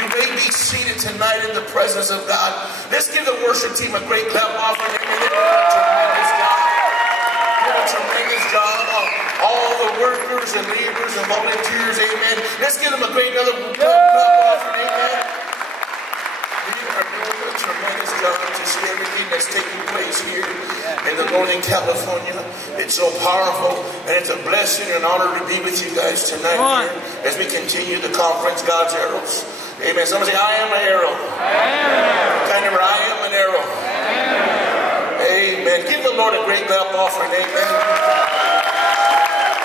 You may be seated tonight in the presence of God. Let's give the worship team a great clap offering. They did a tremendous job. Did a tremendous job. All the workers and laborers and volunteers, amen. Let's give them a great another clap offering, amen. They are doing a tremendous job to see everything that's taking place here in the Northern California. It's so powerful, and it's a blessing and honor to be with you guys tonight here as we continue the conference, God's Arrows. Amen. Somebody say, I am an arrow. Kind of, I am an arrow. Amen. Give the Lord a great clap offering. Amen.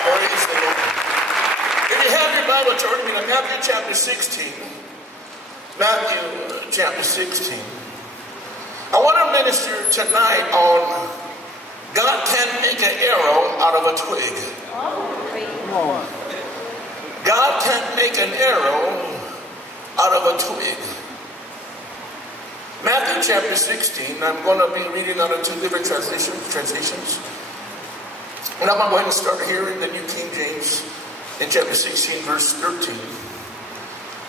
Praise the Lord. If you have your Bible, turn me to Matthew chapter 16. Matthew chapter 16. I want to minister tonight on God can make an arrow out of a twig. God can make an arrow out of a twig. Matthew chapter 16, I'm going to be reading out of two different translations. And I'm going to go ahead and start here in the New King James in chapter 16, verse 13.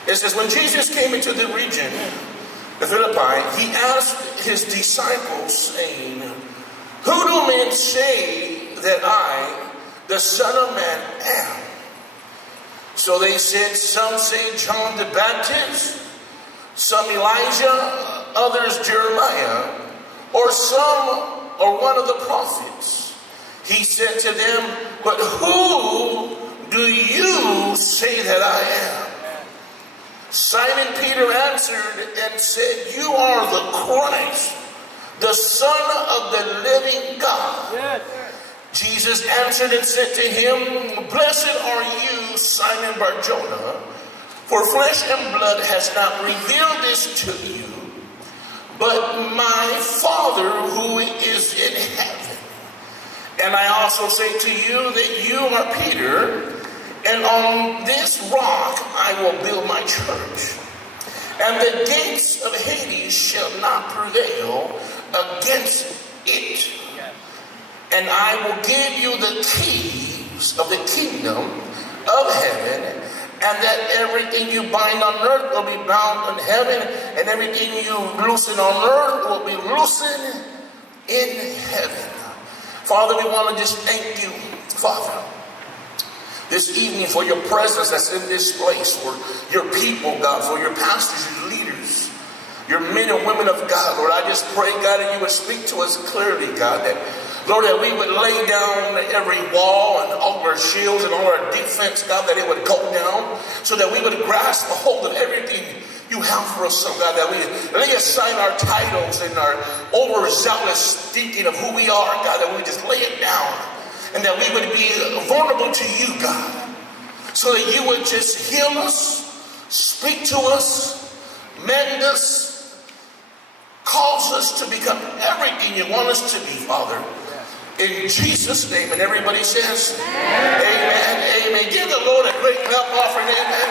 It says, when Jesus came into the region of Philippi, he asked his disciples, saying, who do men say that I, the Son of Man, am? So they said, some say John the Baptist, some Elijah, others Jeremiah, or one of the prophets. He said to them, but who do you say that I am? Simon Peter answered and said, you are the Christ, the Son of the living God. Yes. Jesus answered and said to him, blessed are you, Simon Bar-Jonah, for flesh and blood has not revealed this to you, but my Father who is in heaven. And I also say to you that you are Peter, and on this rock I will build my church, and the gates of Hades shall not prevail against it. And I will give you the keys of the kingdom of heaven, and that everything you bind on earth will be bound in heaven, and everything you loosen on earth will be loosened in heaven. Father, we want to just thank you, Father, this evening for your presence that's in this place, for your people, God, for your pastors, your leaders, your men and women of God. Lord, I just pray, God, that you would speak to us clearly, God, that Lord, that we would lay down every wall and all our shields and all our defense, God, that it would go down so that we would grasp a hold of everything you have for us, so God, that we lay aside our titles and our overzealous thinking of who we are, God, that we just lay it down and that we would be vulnerable to you, God, so that you would just heal us, speak to us, mend us, cause us to become everything you want us to be, Father. In Jesus' name, and everybody says, amen, amen. Amen. Give the Lord a great clap offering, amen.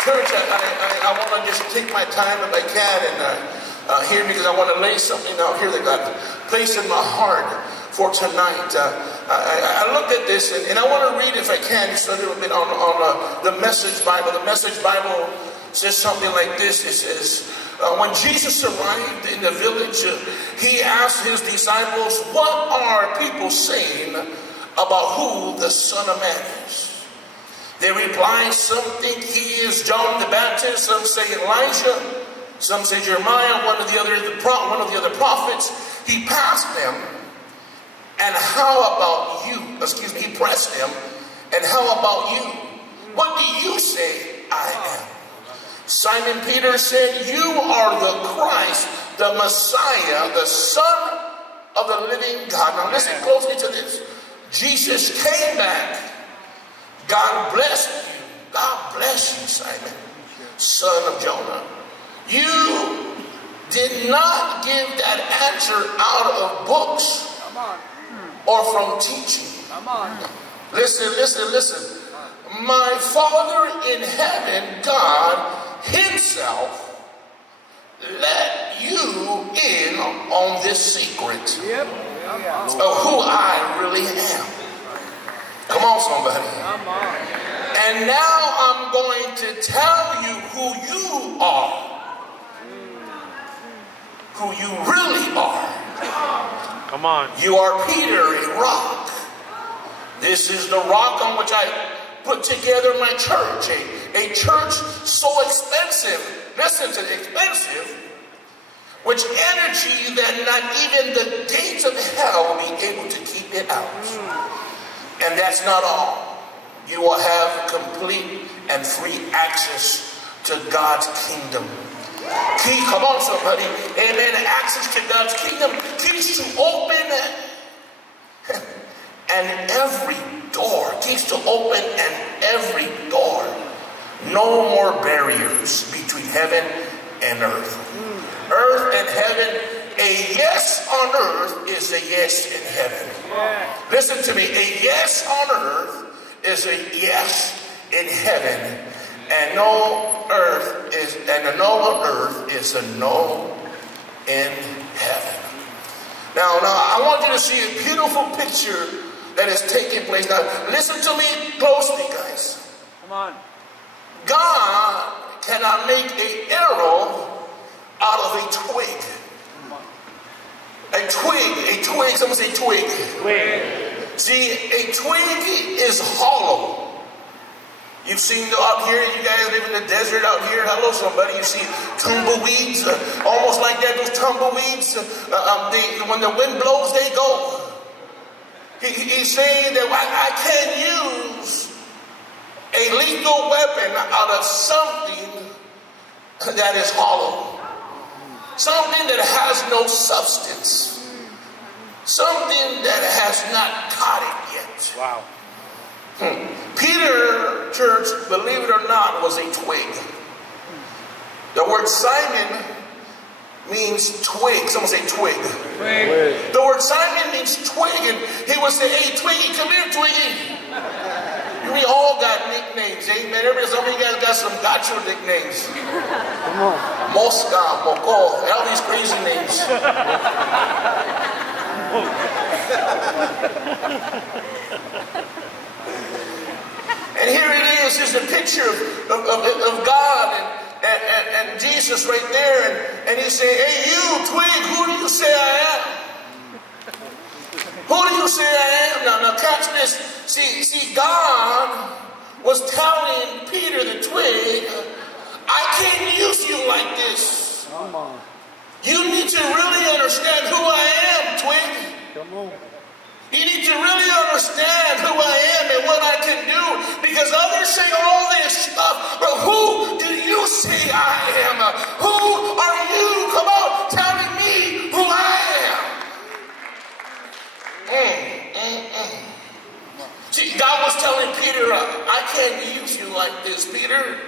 Church, I want to just take my time if I can and here, because I want to lay something out here that God placed in my heart for tonight. I looked at this and I want to read, if I can, just a little bit on the Message Bible. The Message Bible says something like this. It says, when Jesus arrived in the village, he asked his disciples, what are people saying about who the Son of Man is? They replied, some think he is John the Baptist, some say Elijah, some say Jeremiah, one of the other prophets. He passed them, and how about you? Excuse me, he pressed them, and how about you? What do you say I am? Simon Peter said, you are the Christ, the Messiah, the Son of the living God. Now listen closely to this. Jesus came back. God blessed you. God bless you, Simon, son of Jonah. You did not give that answer out of books or from teaching. Listen, listen, listen. My Father in heaven, God himself, let you in on this secret of who I really am. Come on, somebody. And now I'm going to tell you who you are. Who you really are. Come on. You are Peter, a rock. This is the rock on which I put together my church. A church so expensive. Listen to expensive. Which energy that not even the gates of hell will be able to keep it out. And that's not all. You will have complete and free access to God's kingdom. Come on, somebody. Amen. Access to God's kingdom keeps to open and every door. Keeps to open and every door. No more barriers between heaven and earth. Earth and heaven, a yes on earth is a yes in heaven. Listen to me. A yes on earth is a yes in heaven. And no earth is, and a no on earth is a no in heaven. Now, I want you to see a beautiful picture that is taking place. Now, listen to me closely, guys. Come on. God cannot make an arrow out of a twig. A twig, someone say twig. Twig. See, a twig is hollow. You've seen out here, you guys live in the desert out here. Hello, somebody. You see tumbleweeds, almost like that. Those tumbleweeds, when the wind blows, they go. He's saying that I can't use a lethal weapon out of something that is hollow. Something that has no substance. Something that has not caught it yet. Wow. Peter, church, believe it or not, was a twig. The word Simon means twig. Someone say twig. Twig. The word Simon means twig. And he would say, hey, Twiggy, come here, Twiggy. We all got nicknames, amen. Some of you guys got some gotcha nicknames. Come on. Mosca, Moco, all these crazy names. And here it is a picture of God and Jesus right there. And he's saying, hey, you, twig, who do you say I am? Who do you say I am? Now catch this. See, God was telling Peter the twig, I can't use you like this. Come on. You need to really understand who I am, twig. Come on. You need to really understand who I am and what I can do. Because others say all this stuff. But who do you say I am? Who are you? Come on, telling me who I am. See, God was telling Peter, I can't use you like this, Peter.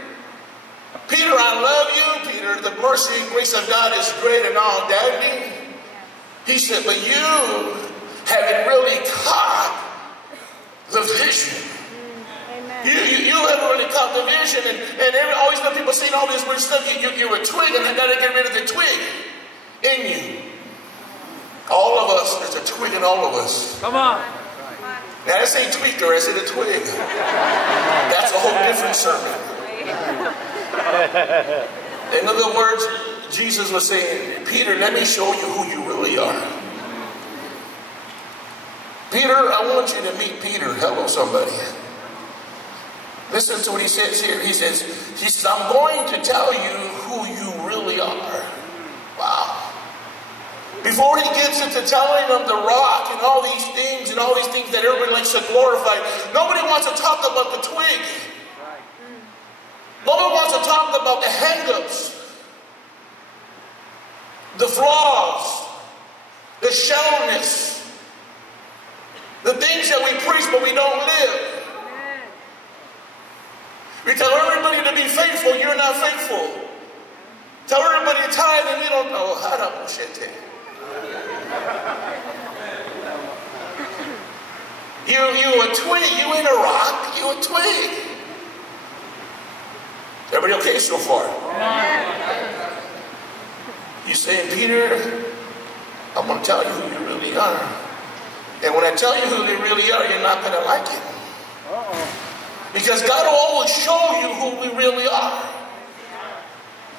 Peter, I love you. Peter, the mercy and grace of God is great and all that. He said, but you haven't really caught the vision. You haven't really caught the vision. And always when people saying all this weird stuff, you're a twig, and I got to get rid of the twig in you. All of us, there's a twig in all of us. Come on. Now, I say tweaker, I said a twig. That's a whole different sermon. In other words, Jesus was saying, Peter, let me show you who you really are. Peter, I want you to meet Peter. Hello, somebody. Listen to what he says here. He says, I'm going to tell you who you really are. Wow. Before he gets into telling them the rock and all these things that everybody likes to glorify, nobody wants to talk about the twig. Nobody wants to talk about the hang-ups, the flaws, the shallowness, the things that we preach but we don't live. We tell everybody to be faithful, you're not faithful. Tell everybody to tithe and you don't know how to bullshit. You a twig, you ain't a rock, you a twig. Everybody okay so far? You saying, Peter, I'm going to tell you who you really are. And when I tell you who you really are, you're not going to like it. Because God will always show you who we really are.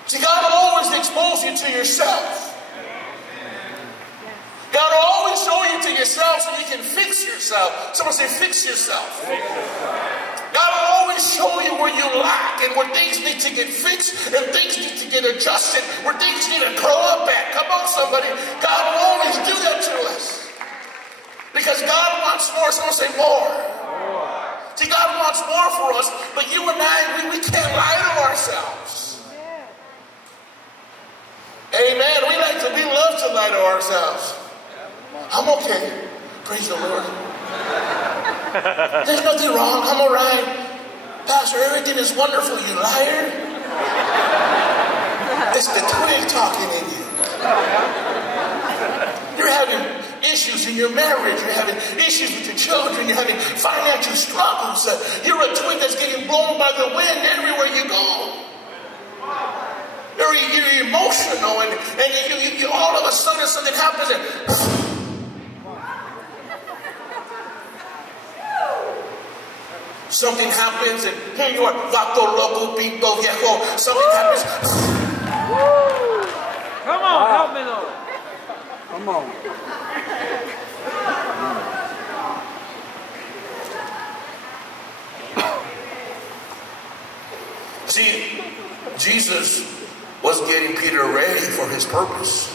See, God will always expose you to yourself. God will always show you to yourself so you can fix yourself. Someone say, fix yourself. God will always show you where you lack and where things need to get fixed and things need to get adjusted, where things need to grow up at. Come on, somebody. God will always do that to us. Because God wants more. Someone say more. See, God wants more for us, but you and I, we can't lie to ourselves. Amen. We love to lie to ourselves. I'm okay. Praise the Lord. There's nothing wrong. I'm all right. Pastor, everything is wonderful, you liar. It's the twig talking in you. You're having issues in your marriage. You're having issues with your children. You're having financial struggles. You're a twig that's getting blown by the wind everywhere you go. You're emotional, and you all of a sudden something happens and something happens, and here you are, vato loco, pito viejo. Something happens. Come on, help me, Lord. Come on. See, Jesus was getting Peter ready for his purpose.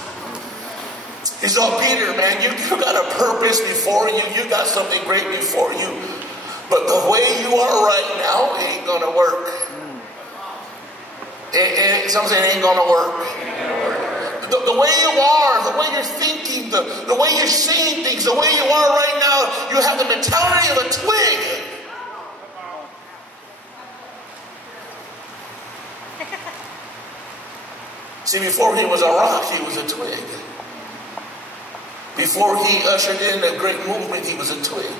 He said, oh, Peter, man, you got a purpose before you. You got something great before you. But the way you are right now, it ain't going to work. Some say it ain't going to work. The way you are, the way you're thinking, the way you're seeing things, the way you are right now, you have the mentality of a twig. See, before he was a rock, he was a twig. Before he ushered in a great movement, he was a twig.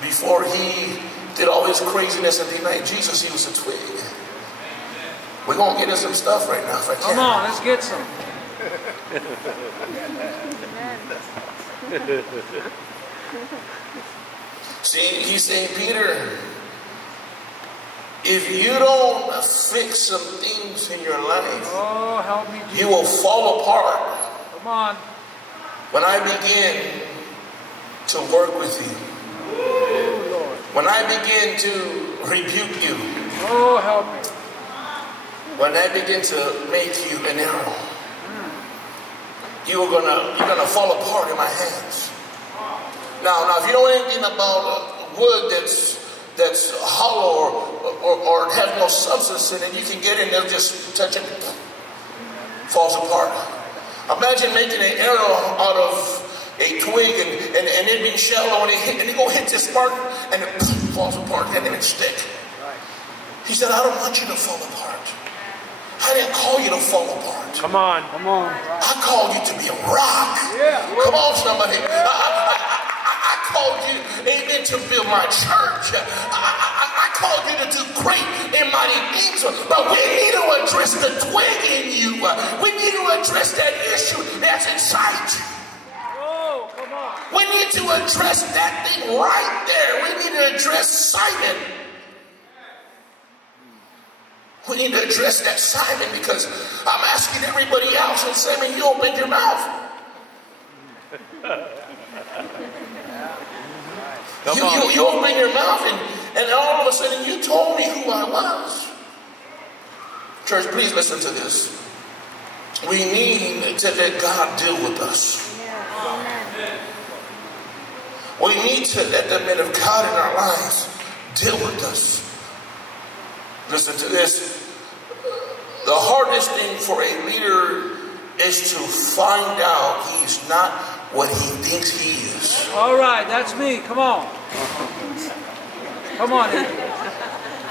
Before he did all this craziness and denied Jesus, he was a twig. We're going to get into some stuff right now if I can. Come on, let's get some. See, he's saying, Peter, if you don't fix some things in your life, oh, help me, Jesus, you will fall apart. Come on. When I begin to work with you, Oh, Lord. when I begin to rebuke you, Oh, help me. when I begin to make you an arrow, you're gonna fall apart in my hands. Now, if you know anything about wood that's hollow or has no substance in it, you can get in there, just touch it, falls apart. Imagine making an arrow out of a twig and it being shallow, and it go hit this part and it falls apart and then it stick. He said, I don't want you to fall apart. I didn't call you to fall apart. Come on. Come on. I called you to be a rock. Yeah. Come on, somebody. I called you, amen, to build my church. I called you to do great and mighty things. But we need to address the twig in you. We need to address that issue that's inside you. Oh, come on. We need to address that thing right there. We need to address Simon. We need to address that Simon, because I'm asking everybody else, and Simon, you open your mouth. You open your mouth, and all of a sudden you told me who I was. Church, please listen to this. We need to let God deal with us. We need to let the men of God in our lives deal with us. Listen to this. The hardest thing for a leader is to find out he's not what he thinks he is. All right, that's me. Come on. Come on, Edgy.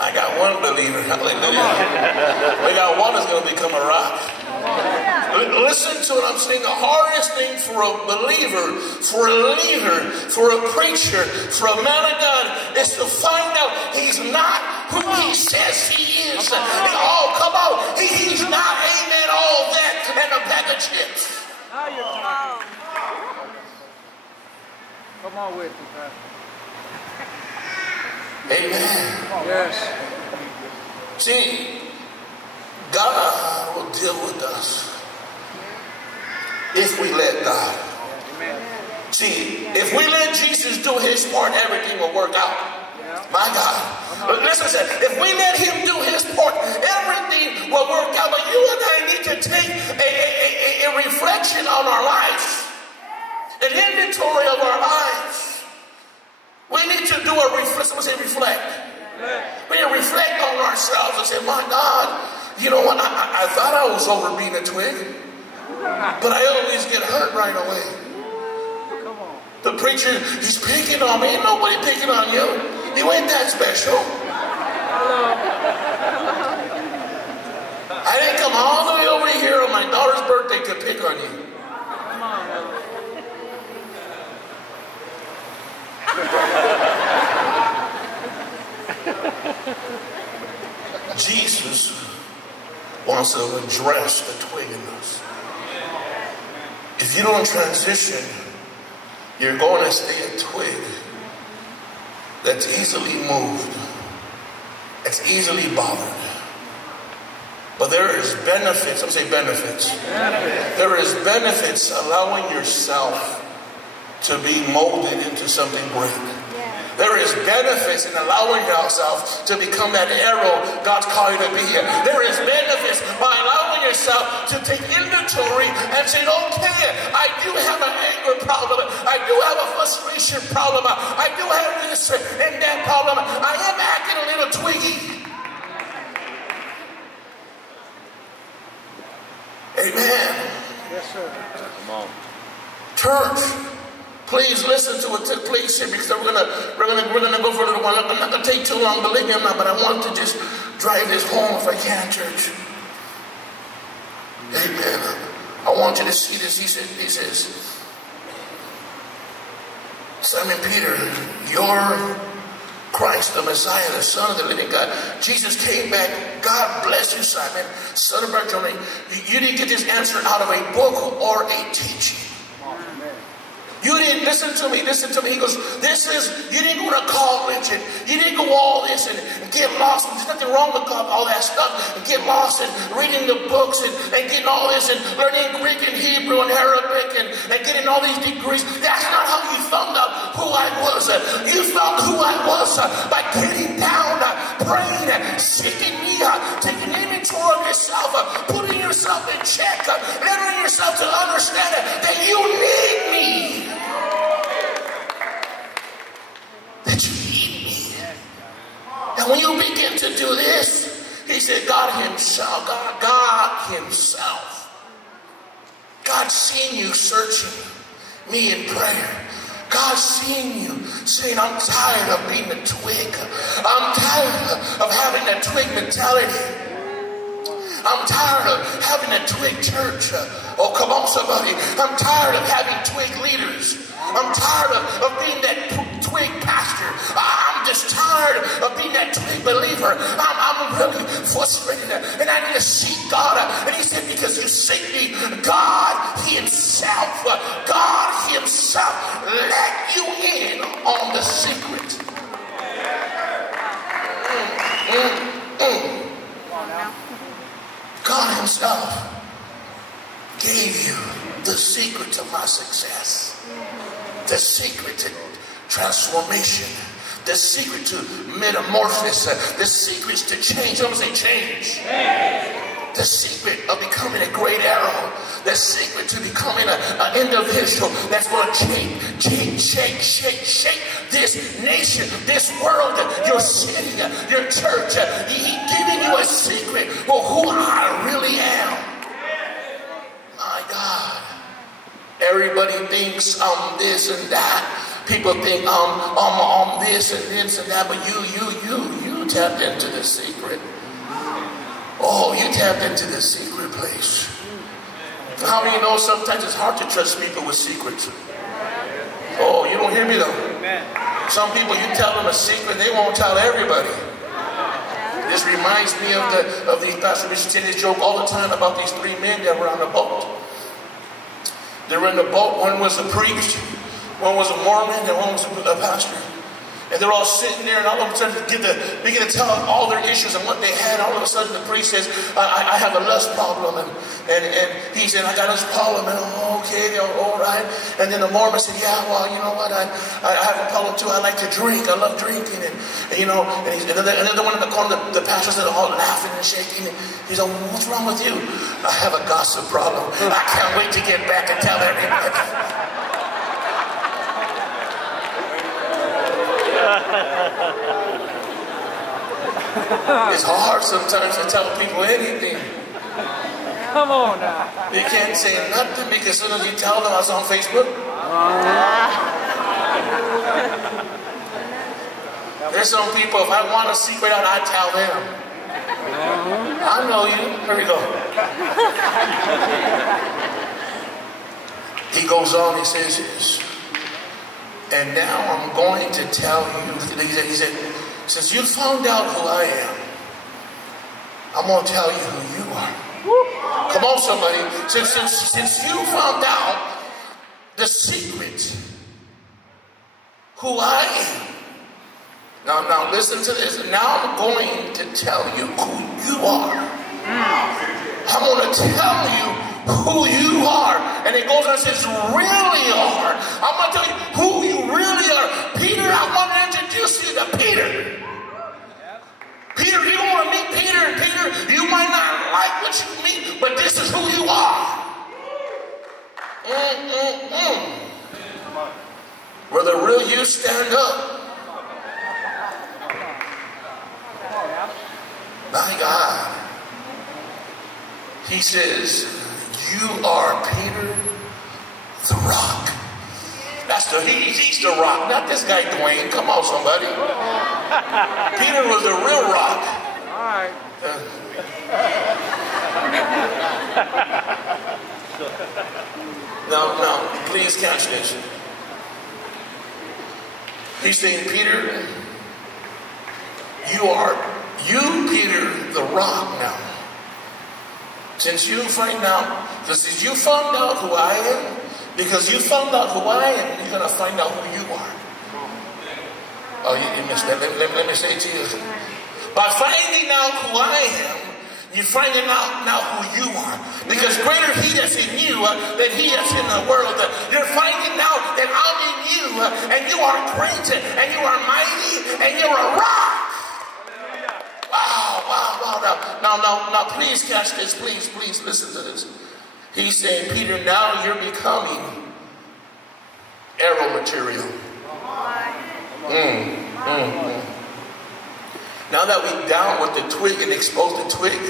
I got one believer. Hallelujah. We got one that's going to become a rock. Listen to what I'm saying. The hardest thing for a believer, for a leader, for a preacher, for a man of God is to find out he's not who he says he is. Oh, come on. He's not, amen, all that and a bag of chips. Now you're talking. Come on with me, Pastor. Amen. Yes. See, God will deal with us if we let God. See, if we let Jesus do his part, everything will work out. My God. But listen, if we let him do his part, everything will work out. But you and I need to take a reflection on our lives, an inventory of our lives. We need to do a reflect. Someone say reflect. We need to reflect on ourselves and say, my God, you know what? I thought I was over being a twig, but I always get hurt right away. The preacher, he's picking on me. Ain't nobody picking on you. You ain't that special. I didn't come all the way over here on my daughter's birthday to pick on you. Jesus wants to address the twig in us. If you don't transition, you're going to stay a twig that's easily moved, that's easily bothered. But there is benefits. I'm saying benefits. There is benefits allowing yourself to be molded into something great. There is benefits in allowing yourself to become that arrow God's called you to be. There is benefits by allowing yourself to take inventory and say, okay, I do have an anger problem. I do have a frustration problem. I do have this and that problem. I am acting a little twiggy. Amen. Yes, sir. Come on. Church, please listen to what took place here, because we're gonna go for a little while. I'm not gonna take too long, believe me, I'm not, but I want to just drive this home if I can, church. Amen. I want you to see this. He says, Simon Peter, you're Christ, the Messiah, the Son of the living God. Jesus came back. God bless you, Simon, son of Barjona. You didn't get this answer out of a book or a teaching. You didn't listen to me. He goes, you didn't go to college and you didn't go all this and get lost. There's nothing wrong with all that stuff. And get lost and reading the books and getting all this and learning Greek and Hebrew and Arabic and getting all these degrees. That's not how you found out who I was. You found who I was by getting down, praying, seeking me, taking inventory of yourself, putting yourself in check, letting yourself to understand that you need me. That you need me. And when you begin to do this, he said, God himself, God's seen you searching me in prayer. God's seen you saying, I'm tired of being a twig. I'm tired of having a twig mentality. I'm tired of having a twig church. Oh, come on, somebody. I'm tired of having twig leaders. I'm tired of being that twig pastor. I'm just tired of being that twig believer. I'm really frustrated and I need to seek God. And he said, because you seek me, God himself let you in on the secret. God himself gave you the secret to my success, the secret to transformation, the secret to metamorphosis, the secret to change. I'm going to say change. The secret of becoming a great arrow, the secret to becoming an individual that's going to shake this nation, this world, your city, your church. He's giving you a secret of who I really am. My God. Everybody thinks I'm this and that. People think I'm this and this and that, but you tapped into the secret. Oh, you tapped into the secret place. How many know sometimes it's hard to trust people with secrets? Oh, you don't hear me though. Some people, you tell them a secret, they won't tell everybody. This reminds me of these Pastor Bishop saying this joke all the time about these three men that were on the boat. They were in the boat. One was a priest, one was a Mormon, and one was a pastor. And they're all sitting there, and all of a sudden begin to tell all their issues and what they had. All of a sudden the priest says, I have a lust problem. And he said, I got a lust problem. And okay, all right. And then the Mormon said, yeah, well, you know what? I have a problem too. I like to drink. I love drinking. And another one in the corner, the pastors are all laughing and shaking. And he said, what's wrong with you? I have a gossip problem. I can't wait to get back and tell everybody. It's hard sometimes to tell people anything. Come on now. You can't say nothing because as soon as you tell them I was on Facebook. There's some people, if I want a secret out, I tell them. I know you. Here we go. He goes on, he says this. And now I'm going to tell you, he said, since you found out who I am, I'm going to tell you who you are. Come on, somebody. Since you found out the secret, who I am. Now listen to this. Now I'm going to tell you who you are. I'm going to tell you who you are. And it goes on and says, really are. I'm going to tell you who you really are. Peter, I want to introduce you to Peter. Peter, you want to meet Peter, and Peter, you might not like what you meet, but this is who you are. Where the real you stand up. My God. He says, you are Peter the Rock. He's the rock, not this guy Dwayne. Come on, somebody. Peter was the real rock. All right. Now, please catch this. He's saying, Peter, you, Peter, the rock now. Since you found out who I am, because you found out who I am, you're going to find out who you are. Oh, you missed that. Let me say it to you. By finding out who I am, you're finding out now who you are. Because greater he that's in you than he that's in the world. You're finding out that I'm in you, and you are great, and you are mighty, and you're a rock. Wow. Now, please catch this. Please listen to this. He's saying, Peter, now you're becoming arrow material. Now that we down with the twig and expose the twig,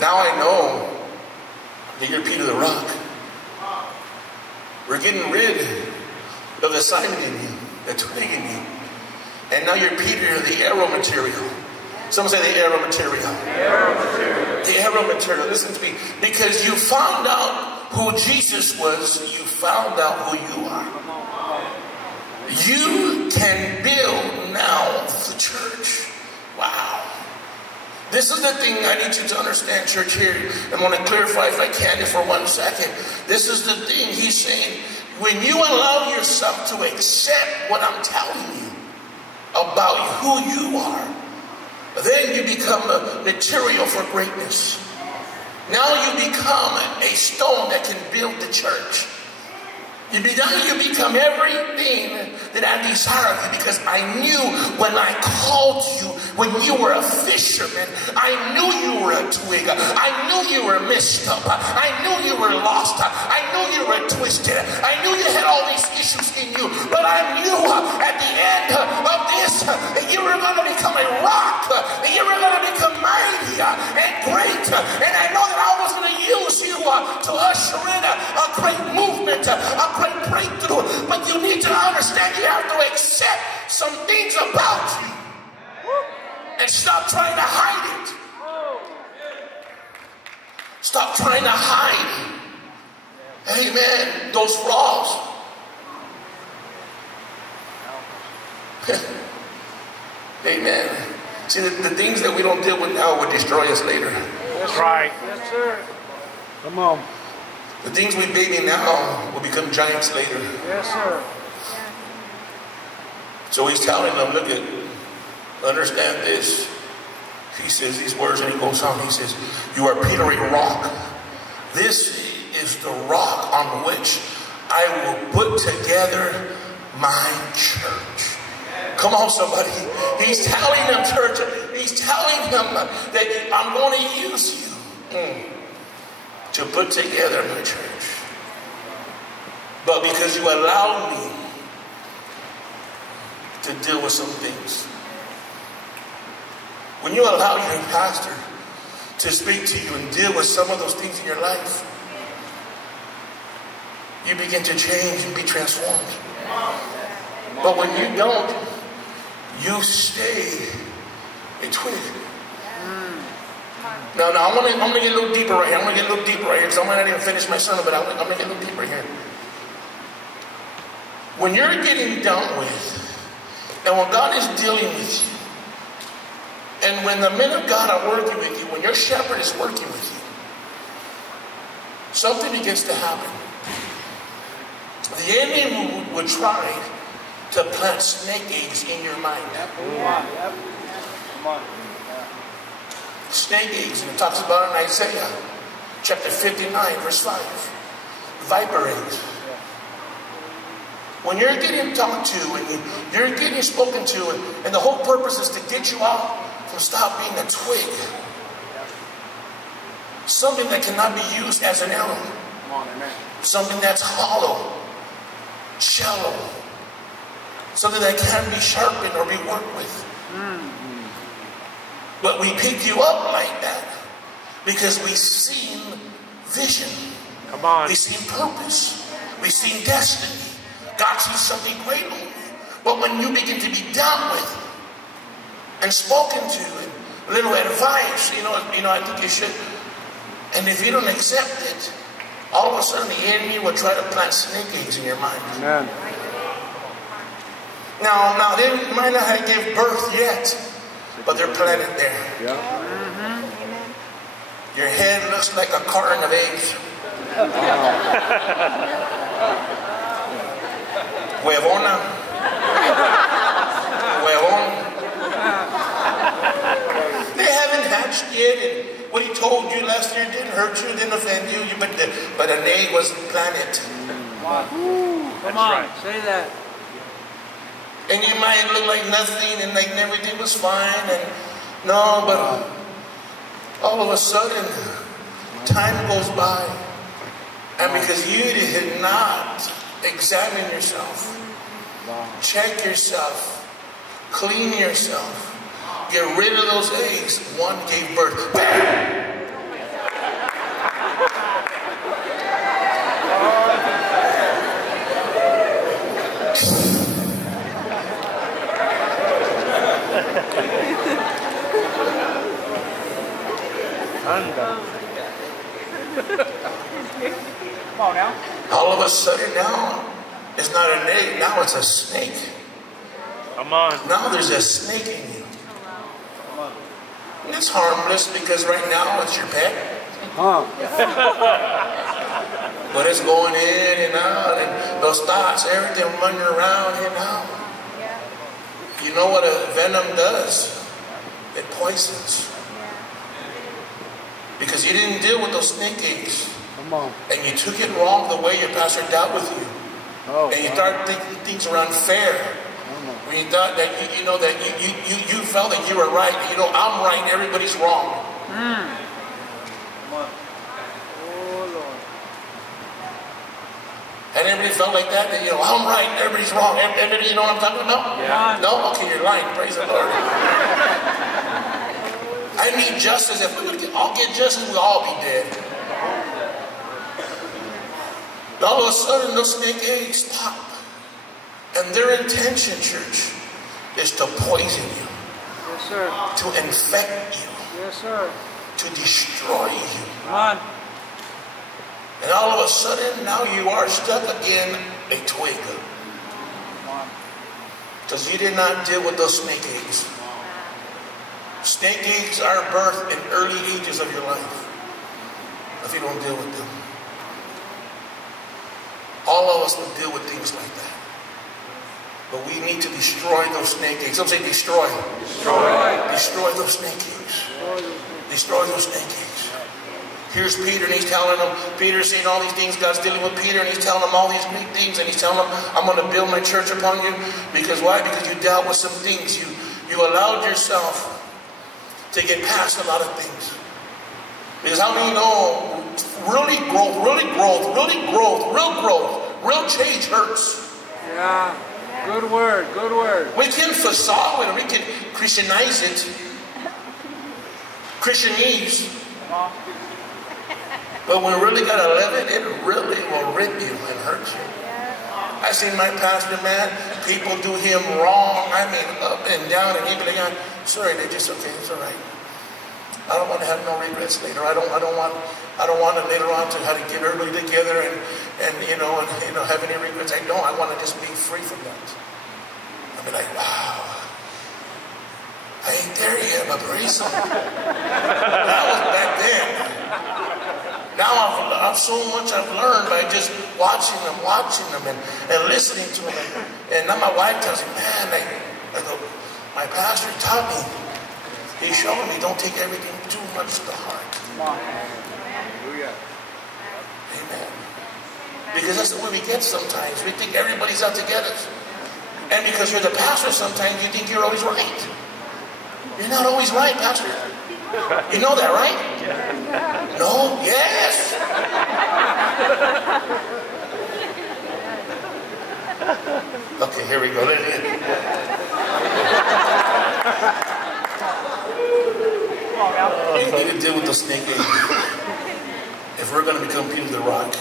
now I know that you're Peter the Rock. We're getting rid of the Simon in you, the twig in you. And now you're Peter, the arrow material. Someone say the arrow material. The arrow material. Listen to me. Because you found out who Jesus was, you found out who you are. You can build now the church. Wow. This is the thing I need you to understand, church, here. I want to clarify, if I can, for 1 second. This is the thing. He's saying, when you allow yourself to accept what I'm telling you about who you are, then you become a material for greatness. Now you become a stone that can build the church. You become everything that I desire of you, because I knew when I called you, when you were a fisherman, I knew you were a twig. I knew you were messed up. I knew you were lost. I knew you were twisted. I knew you had all these issues in you. But I knew at the end of this that you were going to become a rock. That you were going to become mighty and great. And I know that I was going to use you to usher in a great movement, a great breakthrough. But you need to understand, you have to accept some things about you and stop trying to hide it. Stop trying to hide, amen, those flaws. Amen. See, the things that we don't deal with now will destroy us later. That's right. Yes, sir. Come on. The things we baby now will become giants later. Yes, sir. So he's telling them, look at, understand this. He says these words and he goes on. He says, you are Peter, a rock. This is the rock on which I will put together my church. Come on, somebody. He's telling them, church, he's telling them that I'm going to use you to put together my church. But because you allow me to deal with some things, when you allow your pastor to speak to you and deal with some of those things in your life, you begin to change and be transformed. But when you don't, you stay a twig. Now, I'm going to get a little deeper right here. I'm going to get a little deeper right here because I might not even finish my sermon, but I'm going to get a little deeper here. When you're getting done with, and when God is dealing with you, and when the men of God are working with you, when your shepherd is working with you, something begins to happen. The enemy would try to plant snake eggs in your mind. Snake eggs, and it talks about in Isaiah chapter 59, verse 5. Viper eggs. When you're getting talked to and you're getting spoken to, and the whole purpose is to get you out from stop being a twig. Something that cannot be used as an arrow. Something that's hollow, shallow. Something that can be sharpened or be worked with. But we pick you up like that because we seen vision. Come on. We seen purpose. We seen destiny. God sees something great on you. But when you begin to be dealt with and spoken to and a little advice, you know, I think you should. And if you don't accept it, all of a sudden the enemy will try to plant snake eggs in your mind. Amen. Now they might not have given birth yet, but they're planted there. Yeah. Your head looks like a carton of eggs. Huevona. Huevón. They haven't hatched yet, and what he told you last year didn't hurt you, didn't offend you, but an egg was planted. Come on, say that. And you might look like nothing and like everything was fine, and no, but all of a sudden, time goes by, and because you did not examine yourself, check yourself, clean yourself, get rid of those eggs, one gave birth. Bam! Come on now. All of a sudden now, it's not an egg, now it's a snake. Come on. Now there's a snake in you. And it's harmless because right now it's your pet. But it's going in and out, and those thoughts, everything running around and out. You know what a venom does? It poisons. Because you didn't deal with those snake eggs. Come on. And you took it wrong the way your pastor dealt with you. Oh, and you started thinking things were unfair. When you thought that you felt that you were right. You know, I'm right, everybody's wrong. And everybody felt like that, you know, I'm right, everybody's wrong. Everybody, you know what I'm talking about? Yeah. No? Okay, you're lying. Praise the Lord. I need justice. If we would all get justice, we'd all be dead. All of a sudden, those snake eggs pop. And their intention, church, is to poison you. Yes, sir. To infect you. Yes, sir. To destroy you. Come on. And all of a sudden, now you are stuck again, a twig. Because you did not deal with those snake eggs. Snake eggs are birthed in early ages of your life. If you don't deal with them. All of us will deal with things like that. But we need to destroy those snake eggs. Some say destroy. Destroy those snake eggs. Destroy those snake eggs. Here's Peter, and he's telling them, Peter's saying all these things, God's dealing with Peter, and he's telling them all these great things, and he's telling them, I'm going to build my church upon you. Because why? Because you dealt with some things. You allowed yourself to get past a lot of things. Because how many know real change hurts. Yeah. Good word. We can facade it, we can Christianize it. Christianese. But when we really got to live it, it really will rip you and hurt you. I seen my pastor, man, people do him wrong. I mean, up and down, and he'd be like, sorry, they're just okay, it's all right. I don't want to have no regrets later. I don't want to later on to have to get everybody together and have any regrets. I don't. I want to just be free from that. I'll be like, wow, I ain't there yet, but praise Him. That was back then. Now I've so much I've learned by just watching them and listening to them. And now my wife tells me, man, I go, my pastor taught me. He showed me don't take everything too much to the heart. Hallelujah. Amen. Because that's the way we get sometimes. We think everybody's out to get us. And because you're the pastor, sometimes you think you're always right. You're not always right, pastor. You know that, right? No? Yes. Okay, here we go. You need to deal with the snake egg. If we're going to become Peter the Rock,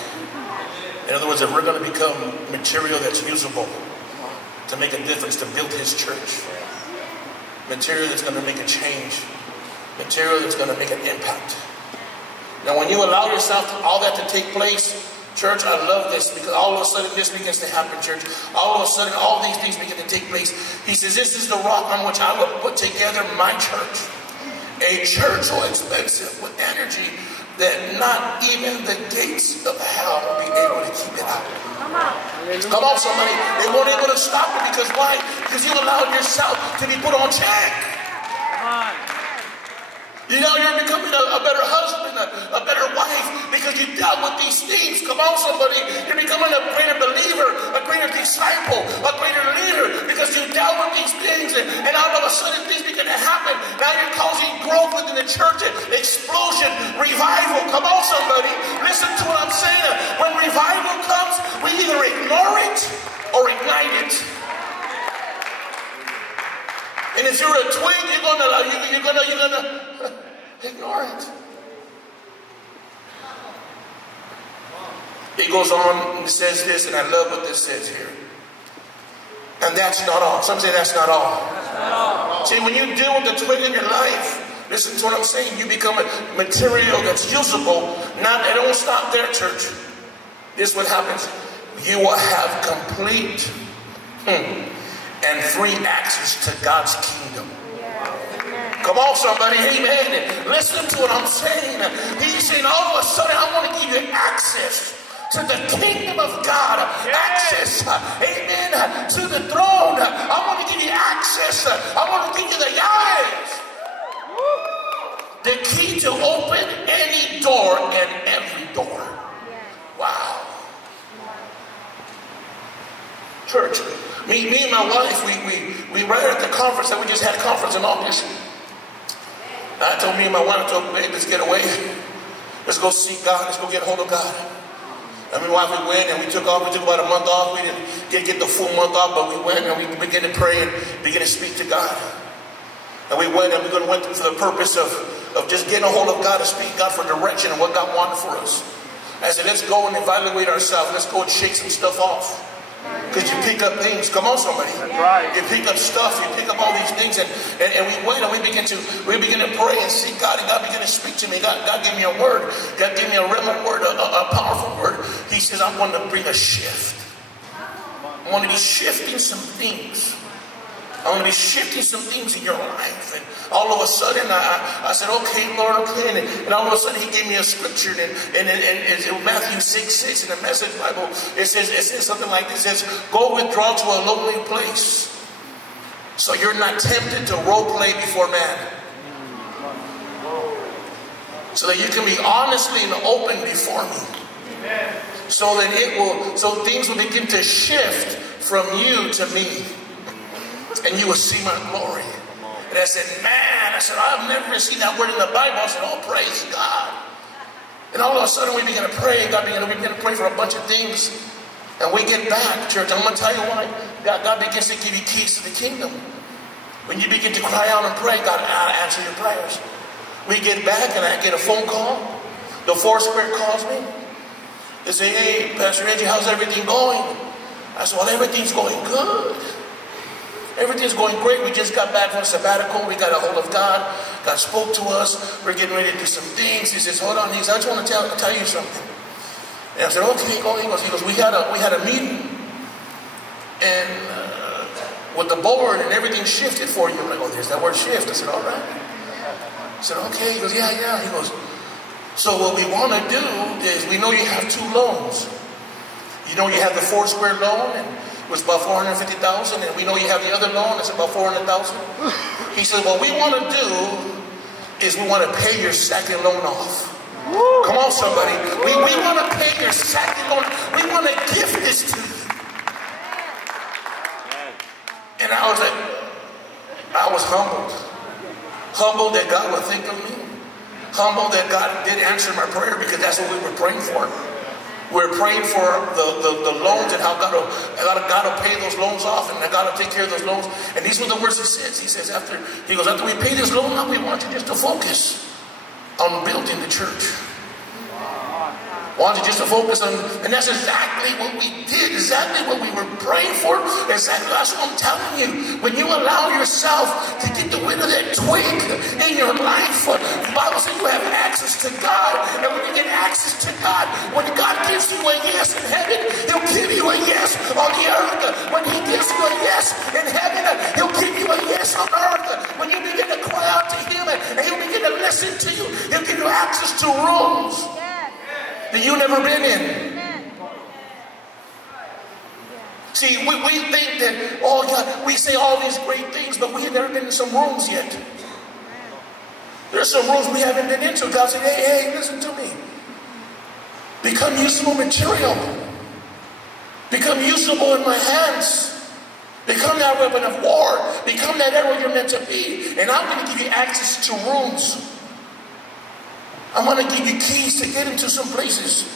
in other words, if we're going to become material that's usable to make a difference, to build His church, material that's going to make a change, material that's going to make an impact. Now, when you allow yourself all that to take place, church, I love this, because all of a sudden this begins to happen, church. All of a sudden, all these things begin to take place. He says, this is the rock on which I will put together my church. A church so expensive with energy that not even the gates of hell will be able to keep it out. Come on, somebody. They weren't able to stop it because why? Because you allowed yourself to be put on check. You know, you're becoming a better husband, a better wife, because you dealt with these things. Come on, somebody. You're becoming a greater believer, a greater disciple, a greater leader, because you dealt with these things, and all of a sudden things begin to happen. Now you're causing growth within the church, explosion, revival. Come on, somebody. Listen to what I'm saying. When revival comes, we either ignore it or ignite it. And if you're a twin, you're gonna ignore it. He goes on and says this, and I love what this says here. And that's not all. Some say that's not all. See, when you deal with the twin in your life, listen to what I'm saying. You become a material that's usable. Not, it don't stop there, church. This is what happens. You will have complete and free access to God's kingdom. Come on, somebody. Amen. Listen to what I'm saying. He's saying all of a sudden I want to give you access to the kingdom of God. Access. Amen. To the throne. I want to give you access. I want to give you the eyes. The key to open any door and every door. Wow. Church, me and my wife, we right at the conference that we just had a conference in August. I told me and my wife, babe, let's get away. Let's go seek God. Let's go get a hold of God. I mean, we went and we took off. We took about a month off. We didn't get the full month off, but we went and we began to pray and began to speak to God. And we went and we went for the purpose of just getting a hold of God and speaking God for direction and what God wanted for us. I said, let's go and evaluate ourselves. Let's go and shake some stuff off. Because you pick up things. Come on, somebody. Right. You pick up stuff. You pick up all these things. And we went and we begin to pray and seek God. And God began to speak to me. God gave me a word. God gave me a rhema word, a powerful word. He says, I want to bring a shift. I want to be shifting some things. I'm going to be shifting some things in your life. And all of a sudden, I said, okay, Lord, okay. And all of a sudden, he gave me a scripture. And it's in Matthew 6:6 in the Message Bible. It says something like this. It says, go withdraw to a lonely place, so you're not tempted to role play before man. So that you can be honestly and open before me. So that so things will begin to shift from you to me. And you will see my glory. And I said, man, I've never seen that word in the Bible. I said, oh, praise God. And all of a sudden we begin to pray. We begin to pray for a bunch of things. And we get back, church. I'm going to tell you why. God begins to give you keys to the kingdom. When you begin to cry out and pray, God will answer your prayers. We get back and I get a phone call. The Foursquare calls me. They say, hey, Pastor Edgy, how's everything going? I said, well, everything's going good. Everything's going great. We just got back from sabbatical. We got a hold of God. God spoke to us. We're getting ready to do some things. He says, hold on. He says, I just want to tell you something. And I said, okay, go. He goes, we had a meeting. And with the board and everything shifted for you. I'm like, oh, there's that word shift. I said, all right. I said, okay. He goes, yeah. He goes, so what we want to do is, we know you have 2 loans. You know you have the Foursquare loan, and it was about $450,000, and we know you have the other loan, it's about $400,000. He said, what we want to do is we want to pay your second loan off. Come on, somebody. We want to pay your second loan. We want to gift this to you. And I was humbled. Humbled that God would think of me. Humbled that God did answer my prayer, because that's what we were praying for. We're praying for the loans and how God will pay those loans off, and God will take care of those loans. And these were the words he says. He says, after we pay this loan up, we want you just to focus on building the church. I want you just to focus on, and that's exactly what we did, exactly what we were praying for. Exactly, that's what I'm telling you. When you allow yourself to get the wind of that twig in your life, the Bible says you have access to God. And when you get access to God, when God gives you a yes in heaven, he'll give you a yes on the earth. When he gives you a yes in heaven, he'll give you a yes on earth. When you begin to cry out to him and he'll begin to listen to you, he'll give you access to rooms that you've never been in. See, we think that, oh God, we say all these great things, but we have never been in some rooms yet. There's some rooms we haven't been into. God said, hey, listen to me. Become usable material. Become usable in my hands. Become that weapon of war. Become that arrow you're meant to be. And I'm going to give you access to rooms. I'm going to give you keys to get into some places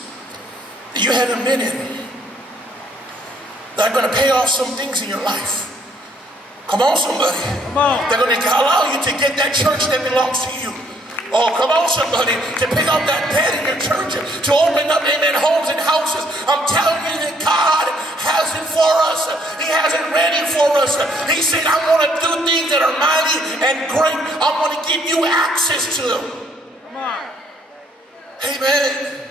that you haven't been in. That are going to pay off some things in your life. Come on, somebody. Come on. They're going to allow you to get that church that belongs to you. Oh, come on, somebody. To pick up that bed in your church. To open up, amen, homes and houses. I'm telling you that God has it for us. He has it ready for us. He said, I want to do things that are mighty and great. I want to give you access to them. Come on. Amen.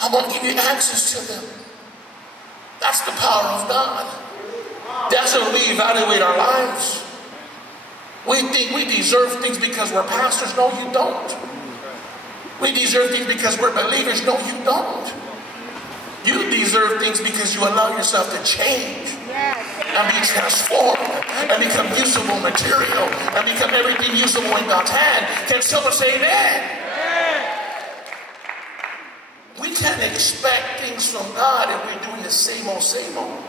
I want to give you access to them. That's the power of God. That's how we evaluate our lives. We think we deserve things because we're pastors. No, you don't. We deserve things because we're believers. No, you don't. You deserve things because you allow yourself to change and be transformed and become usable material and become everything usable in God's hand. Can someone say amen? We can't expect things from God if we're doing the same old, same old.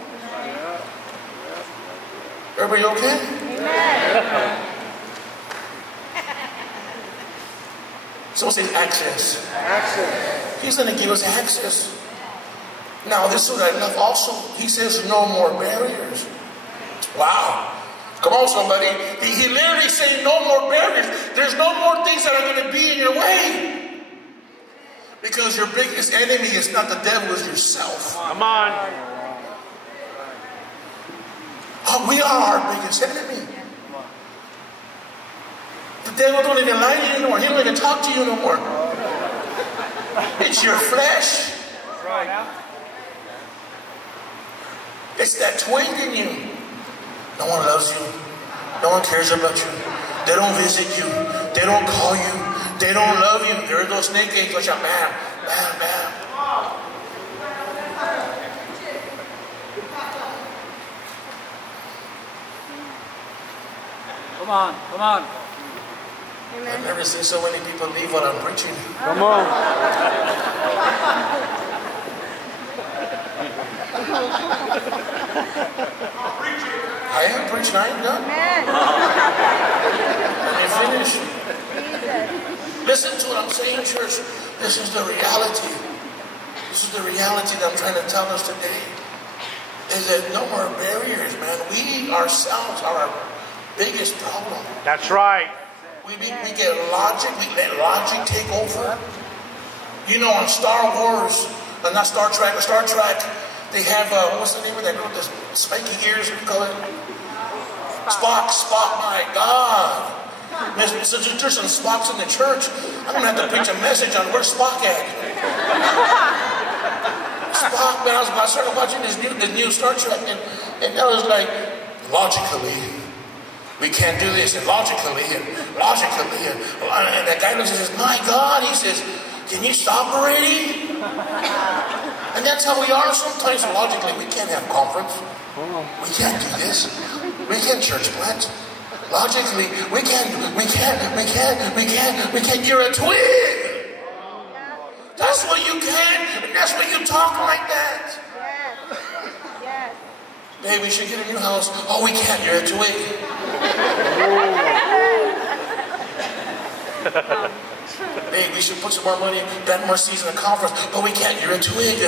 Everybody okay? Amen. Someone says access. Access. He's going to give us access. Now, this is what I love also. He says no more barriers. Wow. Come on, somebody. He literally said no more barriers. There's no more things that are going to be in your way. Because your biggest enemy is not the devil, it's yourself. Come on. We are our biggest enemy. The devil don't even lie to you anymore. He don't even talk to you no more. It's your flesh. It's that twig in you. No one loves you. No one cares about you. They don't visit you. They don't call you. They don't love you. There are those snake eggs. Watch out. Bam, bam, bam. Come on, come on. I've never seen so many people leave while I'm preaching. Come on. I am preaching. I ain't done. Let me finish. Listen to what I'm saying, church. This is the reality. This is the reality that I'm trying to tell us today. Is that no more barriers, man. We ourselves are our biggest problem. That's right. We get logic. We let logic take over. You know, on Star Wars, not Star Trek, but Star Trek, they have, what's the name of that group? The spiky ears, what do you call it? Spock, my God. There's some Spocks in the church. I'm going to have to preach a message on where's Spock at. Spock, man, I started watching this new Star Trek, and I was like, logically, we can't do this, and logically, and that guy looks and says, my God, he says, can you stop already? And that's how we are sometimes. Logically, we can't have conference. We can't do this. We can't church plant. Logically, we can't. You're a twig. That's what you can, and that's what you talk like that. Yes. Babe, we should get a new house. Oh, we can't. You're a twig. Hey, we should put some more money, plant more seeds in the conference, but we can't. You're a twig.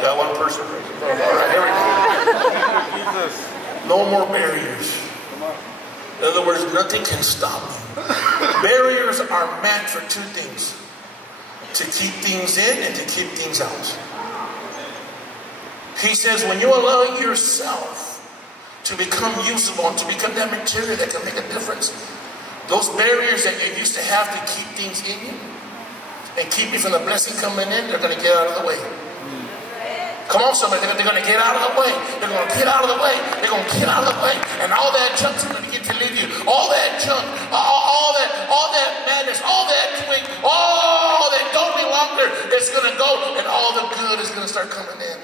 Got one person. All right, here we go. No more barriers. In other words, nothing can stop me. Barriers are meant for two things: to keep things in and to keep things out. He says, when you allow yourself to become usable and to become that material that can make a difference, those barriers that you used to have to keep things in you and keep you from the blessing coming in, they're going to get out of the way. Come on, somebody, they're going to get out of the way. They're going to get out of the way. They're going to get out of the way. And all that junk's going to begin to leave you. All that junk, all that madness, all that twink, all that don't belong there, it's going to go, and all the good is going to start coming in.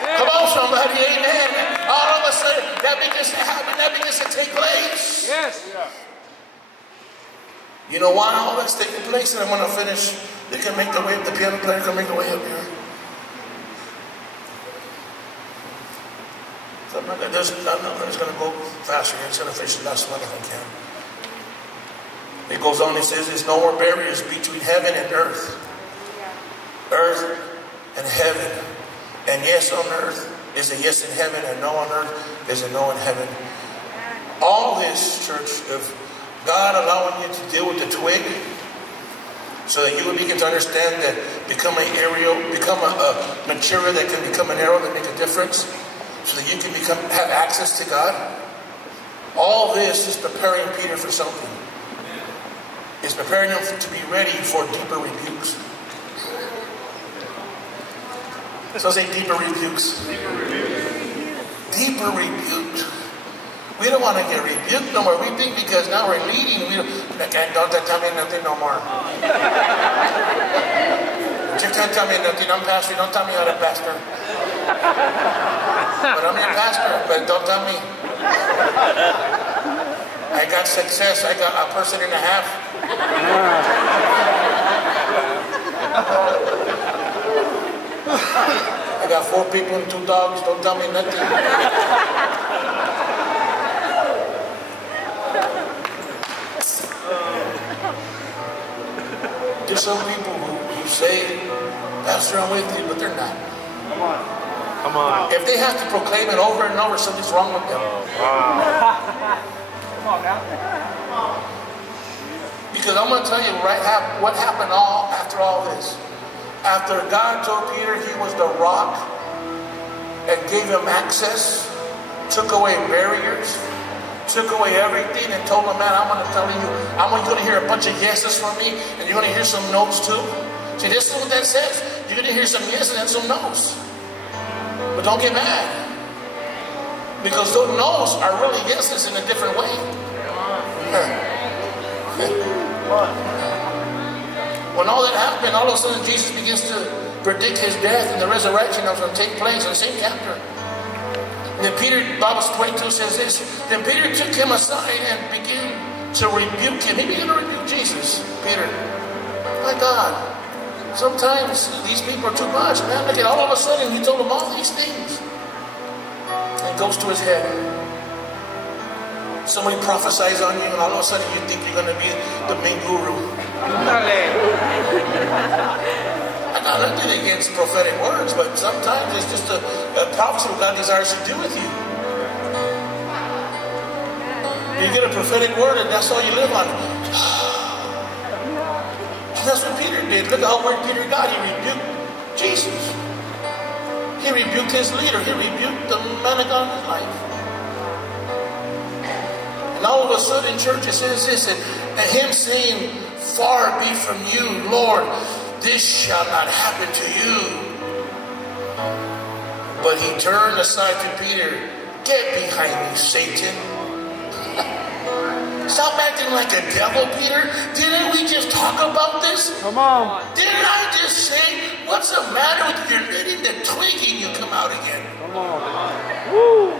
Come on, somebody, amen. All of a sudden, that begins to happen. That begins to take place. Yes. You know why all that's taking place? And I'm going to finish. They can make the way up. The piano player can make the way up here. So I'm not going to go faster. I'm just going to finish the last one if I can. It goes on. It says there's no more barriers between heaven and earth. Earth and heaven. And yes on earth is a yes in heaven, and no on earth is a no in heaven. All this, church, of God allowing you to deal with the twig, so that you will begin to understand that become a material that can become an arrow that make a difference, so that you can have access to God. All this is preparing Peter for something. It's preparing him to be ready for deeper rebukes. So say deeper rebukes. Deeper rebukes. We don't want to get rebuked no more. We think because now we're leading, don't tell me nothing no more. You can't tell me nothing. I'm pastor. Don't tell me how to pastor. But I'm your pastor. But don't tell me. I got success. I got a person and a half. I got 4 people and 2 dogs. Don't tell me nothing. There's some people who say, Pastor, I'm with you, but they're not. Come on. If they have to proclaim it over and over, something's wrong with them. Wow. Come on now. Because I'm going to tell you what happened after all this. After God told Peter he was the rock and gave him access, took away barriers, took away everything, and told him, man, I'm going to tell you, I'm going to hear a bunch of yeses from me, and you're going to hear some no's too. See, this is what that says. You're going to hear some yeses and some no's. But don't get mad. Because those no's are really yeses in a different way. When all that happened, all of a sudden Jesus begins to predict his death and the resurrection that was going to take place in the same chapter. And then Peter, Bible 22 says this, then Peter took him aside and began to rebuke him. He began to rebuke Jesus. Peter, my God, sometimes these people are too much, man. Look at all of a sudden he told him all these things. And it goes to his head. Somebody prophesies on you and all of a sudden you think you're going to be the main guru. I got nothing against prophetic words, but sometimes it's just a prophecy what God desires to do with you. You get a prophetic word and that's all you live on. That's what Peter did. Look at how word Peter got. He rebuked Jesus. He rebuked his leader. He rebuked the man of God in his life. And all of a sudden, church, it says this, and him saying, far be from you, Lord, this shall not happen to you. But he turned aside to Peter, get behind me, Satan. Stop acting like a devil, Peter. Didn't we just talk about this? Come on. Didn't I just say, what's the matter with your knitting the twig and you come out again? Come on. Woo.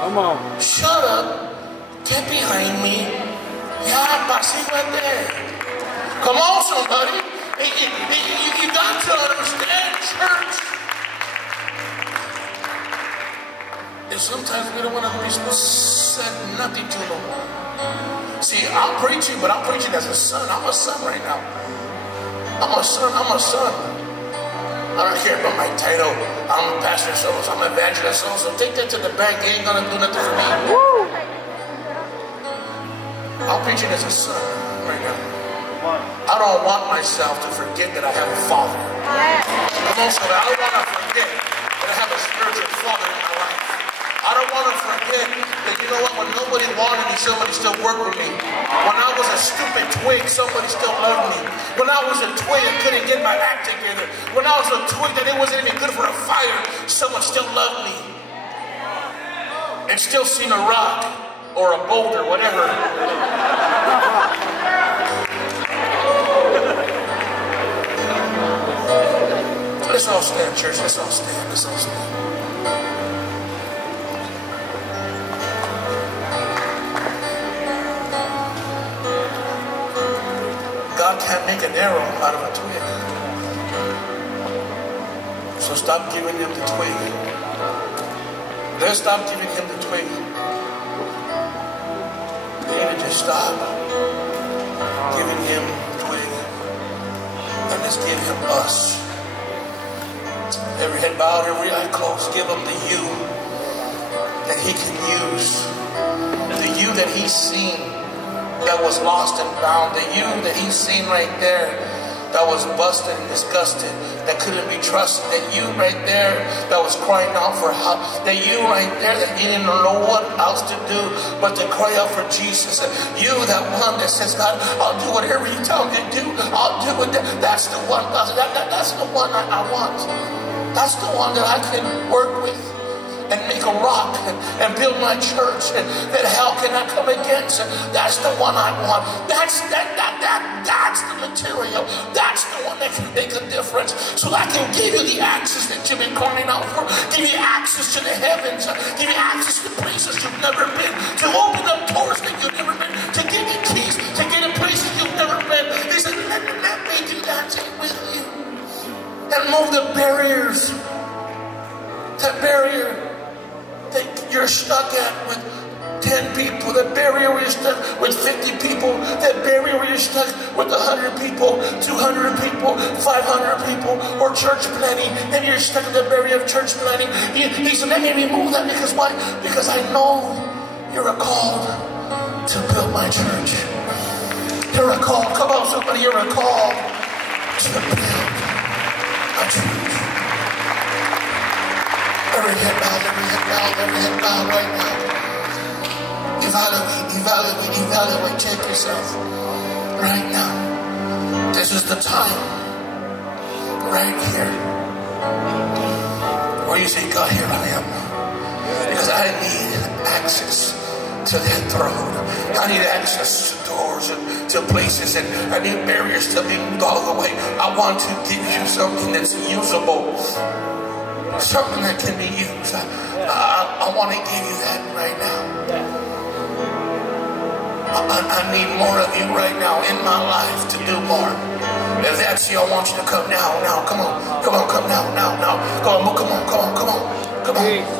Come on. Shut up. Get behind me. Yeah, passing right there. Come on, somebody. You got to understand, church. And sometimes we don't want to be said nothing to them. See, I'm preaching, but I'm preaching as a son. I'm a son right now. I'm a son. I don't care about my title. I'm pastor so-and-so. I'm evangelist so-and-so. Take that to the bank. It ain't going to do nothing for me. Woo! I'm preaching as a son right now. I don't want myself to forget that I have a father. Come on, somebody. I don't want to forget that I have a spiritual father in my life. I don't want to forget that, you know what, when nobody wanted me, somebody still worked with me. When I was a stupid twig, somebody still loved me. When I was a twig that couldn't get my act together. When I was a twig that it wasn't even good for a fire, someone still loved me. And still seen a rock or a boulder, whatever. Let's all stand, church. Let's all stand. Let's all stand. God can't make an arrow out of a twig. So stop giving him the twig. Let's stop giving him the twig. We need to just stop giving him the twig. And let's give him us. Every head bowed, every eye closed. Give him the you that he can use. The you that he's seen that was lost and bound. The you that he's seen right there that was busted and disgusted, that couldn't be trusted. That you right there that was crying out for help. That you right there that you didn't know what else to do but to cry out for Jesus. You, that one that says, God, I'll do whatever you tell me to do. I'll do it. That's the one. That's the one I want. That's the one that I can work with and make a rock and build my church and that hell cannot come against. That's the one I want. That's the material. That's the one that can make a difference. So I can give you the access that you've been crying out for. Give you access to the heavens. Give you access to places you've never been. To open up doors that you've never been. To give you keys to get in places you've never been. He said, let me do that with you. And move the barriers. That barrier that you're stuck at with 10 people. That barrier where you're stuck with 50 people. That barrier where you're stuck with 100 people, 200 people, 500 people, or church planning. And you're stuck in the barrier of church planning. He said, let me remove that. Because why? Because I know you're called to build my church. You're a call. Come on, somebody. You're a call to build. Every head bowed right now. Evaluate, check yourself right now. This This is the time right here where you say, God, here I am. Because I need access to that throne. I need access to doors and to places, and I need barriers to be moved all the way. I want to give you something that's usable, something that can be used. I want to give you that right now. I need more of you right now in my life to do more. If that's you, I want you to come now. Come on, come now. Come on. Come on.